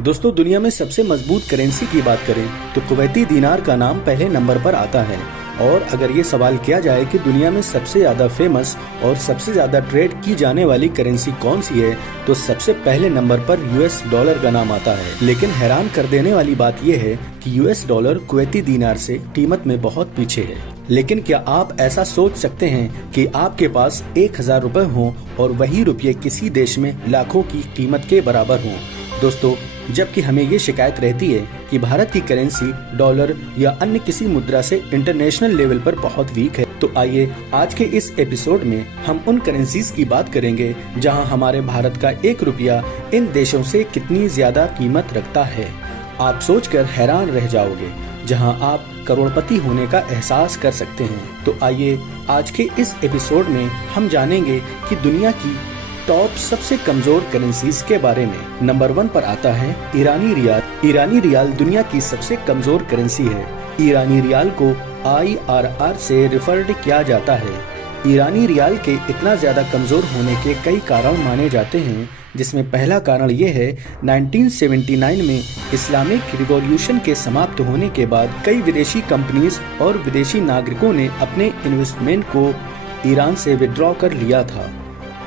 दोस्तों, दुनिया में सबसे मजबूत करेंसी की बात करें तो कुवैती दीनार का नाम पहले नंबर पर आता है। और अगर ये सवाल किया जाए कि दुनिया में सबसे ज्यादा फेमस और सबसे ज्यादा ट्रेड की जाने वाली करेंसी कौन सी है, तो सबसे पहले नंबर पर यूएस डॉलर का नाम आता है। लेकिन हैरान कर देने वाली बात यह है कि यूएस डॉलर कुवैती दीनार से कीमत में बहुत पीछे है। लेकिन क्या आप ऐसा सोच सकते हैं कि आपके पास 1000 रुपए हों और वही रुपये किसी देश में लाखों की कीमत के बराबर हों? दोस्तों, जबकि हमें ये शिकायत रहती है कि भारत की करेंसी डॉलर या अन्य किसी मुद्रा से इंटरनेशनल लेवल पर बहुत वीक है, तो आइए आज के इस एपिसोड में हम उन करेंसीज की बात करेंगे जहां हमारे भारत का 1 रुपया इन देशों से कितनी ज्यादा कीमत रखता है। आप सोचकर हैरान रह जाओगे, जहां आप करोड़पति होने का एहसास कर सकते हैं। तो आइए आज के इस एपिसोड में हम जानेंगे कि दुनिया की टॉप सबसे कमजोर करेंसीज के बारे में। नंबर 1 पर आता है ईरानी रियाल। ईरानी रियाल दुनिया की सबसे कमजोर करेंसी है। ईरानी रियाल को IRR से रिफर्ड किया जाता है। ईरानी रियाल के इतना ज्यादा कमजोर होने के कई कारण माने जाते हैं, जिसमें पहला कारण ये है 1979 में इस्लामिक रिवॉल्यूशन के समाप्त होने के बाद कई विदेशी कंपनीज और विदेशी नागरिकों ने अपने इन्वेस्टमेंट को ईरान से विड्रॉ कर लिया था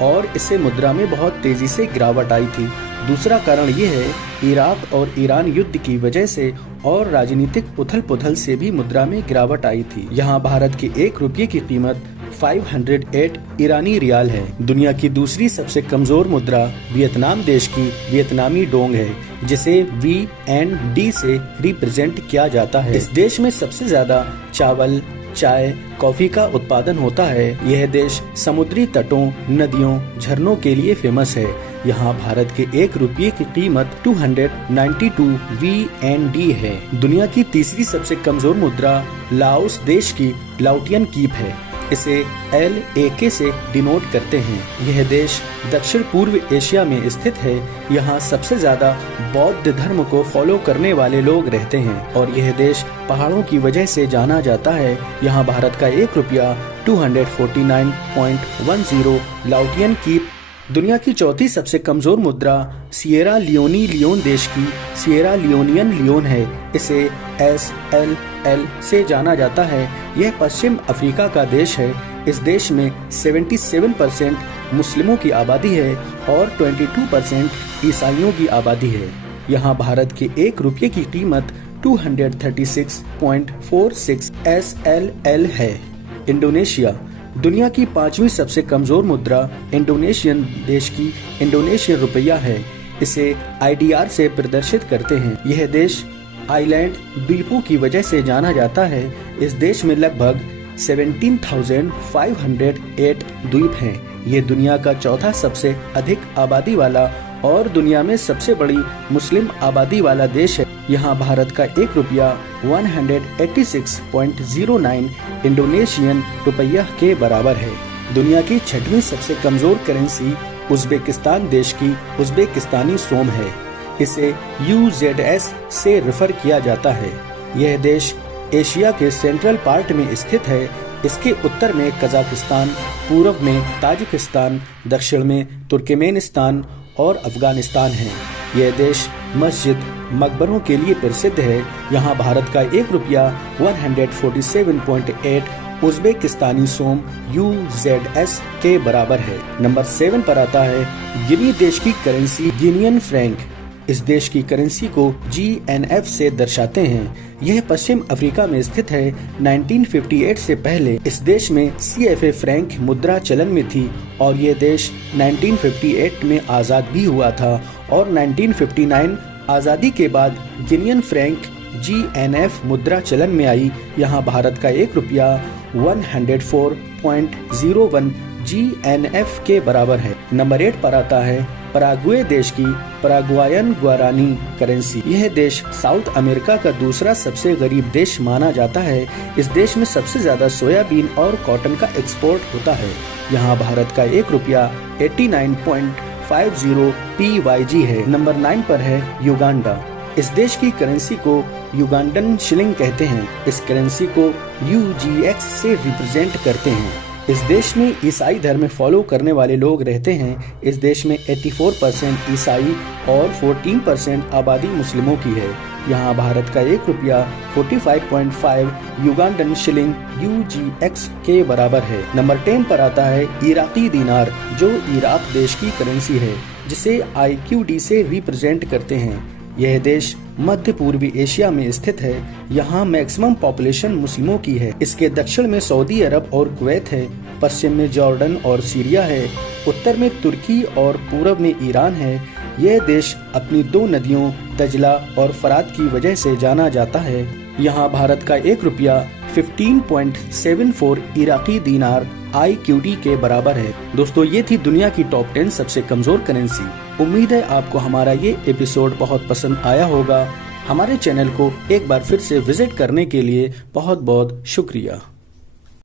और इससे मुद्रा में बहुत तेजी से गिरावट आई थी। दूसरा कारण ये है इराक और ईरान युद्ध की वजह से और राजनीतिक उथल पुथल से भी मुद्रा में गिरावट आई थी। यहाँ भारत के 1 रुपये की कीमत 508 ईरानी रियाल है। दुनिया की दूसरी सबसे कमजोर मुद्रा वियतनाम देश की वियतनामी डोंग है, जिसे VND से रिप्रेजेंट किया जाता है। इस देश में सबसे ज्यादा चावल, चाय, कॉफी का उत्पादन होता है। यह देश समुद्री तटों, नदियों, झरनों के लिए फेमस है। यहाँ भारत के 1 रुपये की कीमत 292 VND है। दुनिया की तीसरी सबसे कमजोर मुद्रा लाओस देश की लाओटियन कीप है। इसे LAK से डिनोट करते हैं। यह देश दक्षिण पूर्व एशिया में स्थित है। यहाँ सबसे ज्यादा बौद्ध धर्म को फॉलो करने वाले लोग रहते हैं और यह देश पहाड़ों की वजह से जाना जाता है। यहाँ भारत का 1 रुपया 249.10 लाओटियन कीप। दुनिया की चौथी सबसे कमजोर मुद्रा सिएरा लियोनी लियोन देश की सिएरा लियोनियन लियोन है। इसे SLL से जाना जाता है। यह पश्चिम अफ्रीका का देश है। इस देश में 77% मुस्लिमों की आबादी है और 22% ईसाइयों की आबादी है। यहाँ भारत के 1 रुपये की कीमत 236.46 SLL है। इंडोनेशिया। दुनिया की 5वीं सबसे कमजोर मुद्रा इंडोनेशियन देश की इंडोनेशियन रुपया है। इसे IDR से प्रदर्शित करते हैं। यह देश आइलैंड द्वीपों की वजह से जाना जाता है। इस देश में लगभग 17,508 द्वीप हैं। ये दुनिया का चौथा सबसे अधिक आबादी वाला और दुनिया में सबसे बड़ी मुस्लिम आबादी वाला देश है। यहाँ भारत का 1 रुपया 186.09 इंडोनेशियन रुपया के बराबर है। दुनिया की 6वीं सबसे कमजोर करेंसी उज्बेकिस्तान देश की उज्बेकिस्तानी सोम है। इसे UZS से रेफर किया जाता है। यह देश एशिया के सेंट्रल पार्ट में स्थित है। इसके उत्तर में कजाकिस्तान, पूर्व में ताजिकिस्तान, दक्षिण में तुर्कमेनिस्तान और अफगानिस्तान है। यह देश मस्जिद, मकबरों के लिए प्रसिद्ध है। यहाँ भारत का 1 रुपया 147.8 उज्बेकिस्तानी सोम UZS के बराबर है। नंबर 7 पर आता है गिनी देश की करेंसी गिनियन फ्रैंक। इस देश की करेंसी को GNF से दर्शाते हैं। यह पश्चिम अफ्रीका में स्थित है। 1958 से पहले इस देश में CFA फ्रैंक मुद्रा चलन में थी और यह देश 1958 में आजाद भी हुआ था और 1959 आजादी के बाद गिनियन फ्रैंक GNF मुद्रा चलन में आई। यहाँ भारत का 1 रुपया 104.01 GNF के बराबर है। नंबर 8 पर आता है पराग्वे देश की पराग्वायन गुआरानी करेंसी। यह देश साउथ अमेरिका का दूसरा सबसे गरीब देश माना जाता है। इस देश में सबसे ज्यादा सोयाबीन और कॉटन का एक्सपोर्ट होता है। यहाँ भारत का 1 रुपया 89.50 PYG है। नंबर 9 पर है युगांडा। इस देश की करेंसी को युगांडन शिलिंग कहते हैं। इस करेंसी को UGX से रिप्रेजेंट करते हैं। इस देश में ईसाई धर्म फॉलो करने वाले लोग रहते हैं। इस देश में 84% ईसाई और 14% आबादी मुस्लिमों की है। यहाँ भारत का 1 रुपया 45.5 युगांडन शिलिंग UGX के बराबर है। नंबर 10 पर आता है इराकी दिनार, जो इराक देश की करेंसी है, जिसे IQD से रिप्रेजेंट करते हैं। यह देश मध्य पूर्वी एशिया में स्थित है। यहाँ मैक्सिमम पॉपुलेशन मुस्लिमों की है। इसके दक्षिण में सऊदी अरब और कुवैत है, पश्चिम में जॉर्डन और सीरिया है, उत्तर में तुर्की और पूर्व में ईरान है। यह देश अपनी 2 नदियों दजला और फरात की वजह से जाना जाता है। यहाँ भारत का 1 रुपया 15.74 इराकी दिनार IQD के बराबर है। दोस्तों, ये थी दुनिया की टॉप 10 सबसे कमजोर करेंसी। उम्मीद है आपको हमारा ये एपिसोड बहुत पसंद आया होगा। हमारे चैनल को एक बार फिर से विजिट करने के लिए बहुत बहुत शुक्रिया।